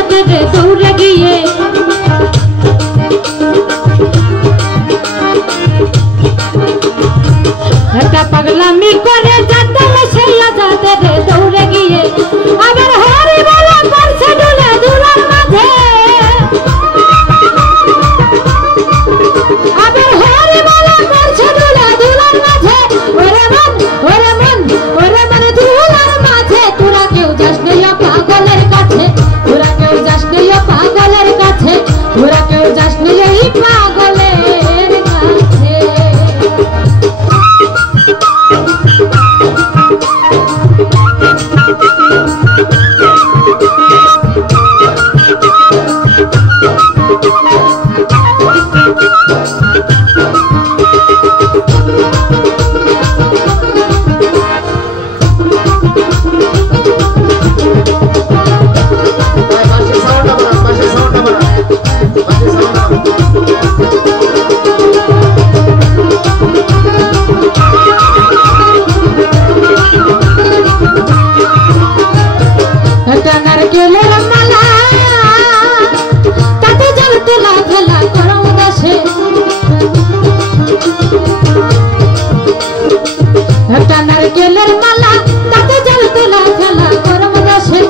যাবে রে দৌড়ে গিয়ে একটা পাগলামি করে যাতে সেই যাবে রে দৌড়ে গিয়ে আবার হরি বলা করছে ডুলে দুলার মাঝে আবার হরি বলা করছে ডুলে দুলার মাঝে ওরে মন ওরে মন ওরে মন দুলার মাঝে তোরা কেউ যাস না পাগলের কাছে তোরা কেউ যাস না পাগলের কাছে তোরা কেউ যাস না এই পাগলের কাছে নারকেলের মালা তাতে জল তোলা খেলা গরম দেশে